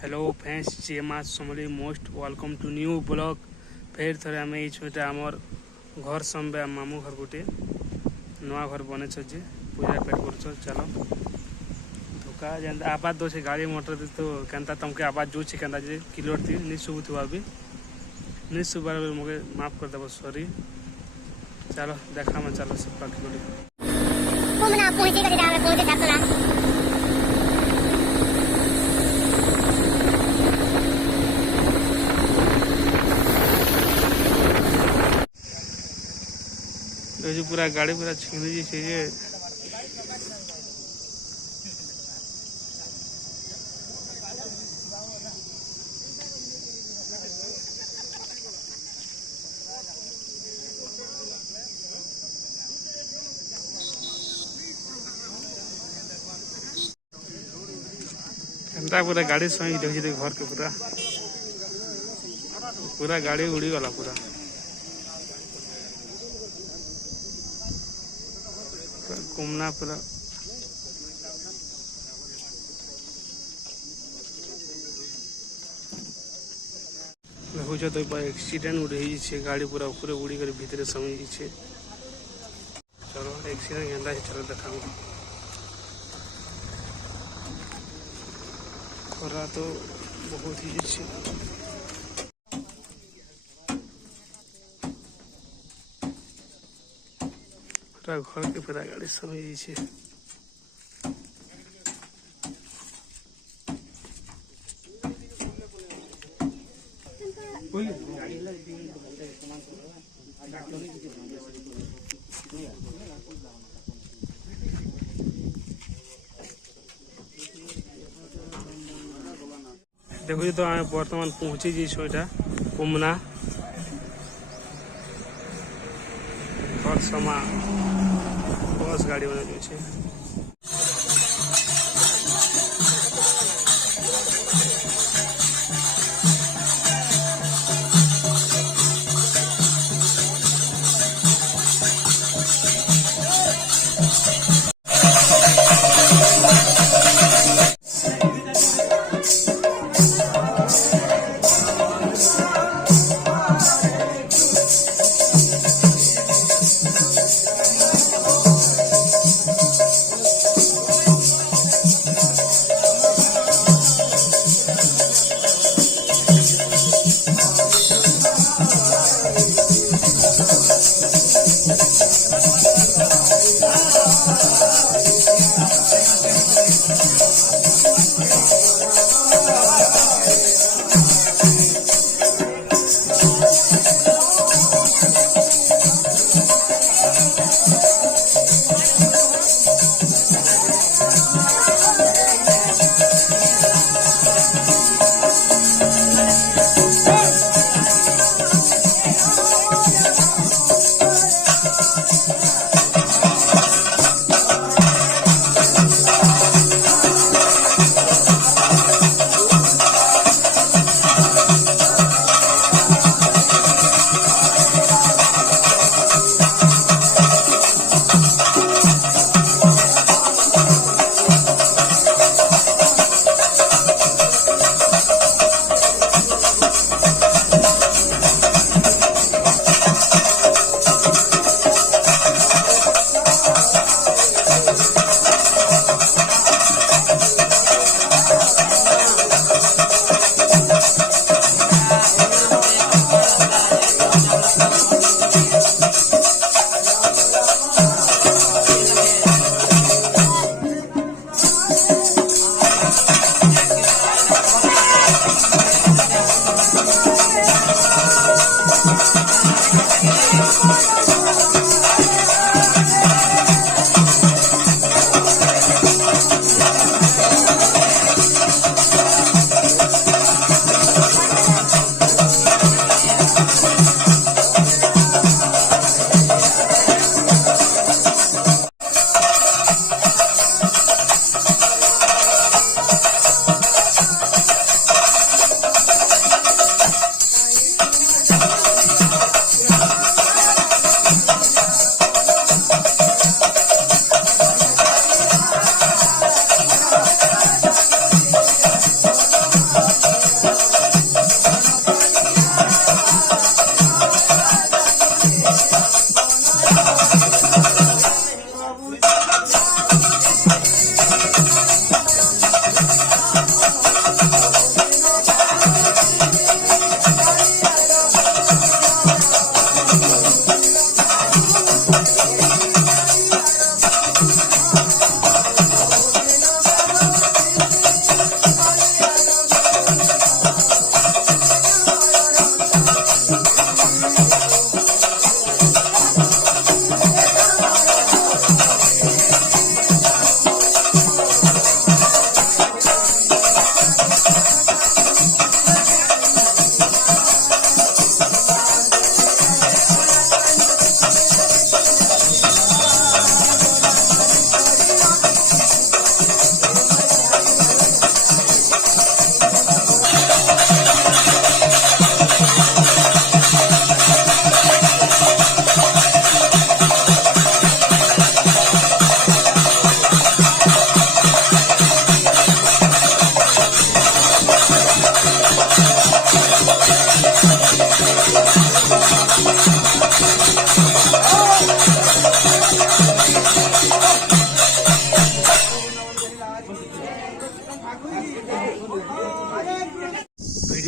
Hello friends जे माँ समली most welcome to new blog. फिर थोड़े आम ये आमर घर संबे मामू घर गोटे नुआ घर बने जे पूजा पेट कर चलो धोखा जेनता आवाज दो गाड़ी मोटर तो केनता तुमके आवाज जो केनता जे क्लियर थी नहीं शुभुवा भी नहीं शुभार मुझे माफ कर देव सॉरी। चलो देखा मैं चलो सब पूरा गाड़ी पूरा छिड़ी जे पूरा गाड़ी सही देखी घर के पूरा पूरा गाड़ी उड़ी गला पूरा घूमना पूरा देखो तो एक्सीडेंट उड़े गाड़ी पूरा ऊपर उड़ी कर भीतर समय चलो एक्सीडेंट एंदा चलो देखा खरा तो बहुत ही घर के पूरा गाड़ी समय देखो तो आम बर्तमान पहुंची जाइटा कुमना समा बस गाड़ी बना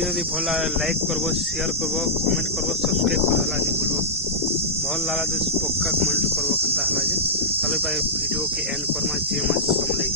वीडियो यदि भल लाइक करब शेयर करब कमेंट करब सब्सक्राइब करला नहीं भूलब भल लगा तो पक्का कमेंट करब केनता हला जे ताले वीडियो के एंड करमा जे मास समले।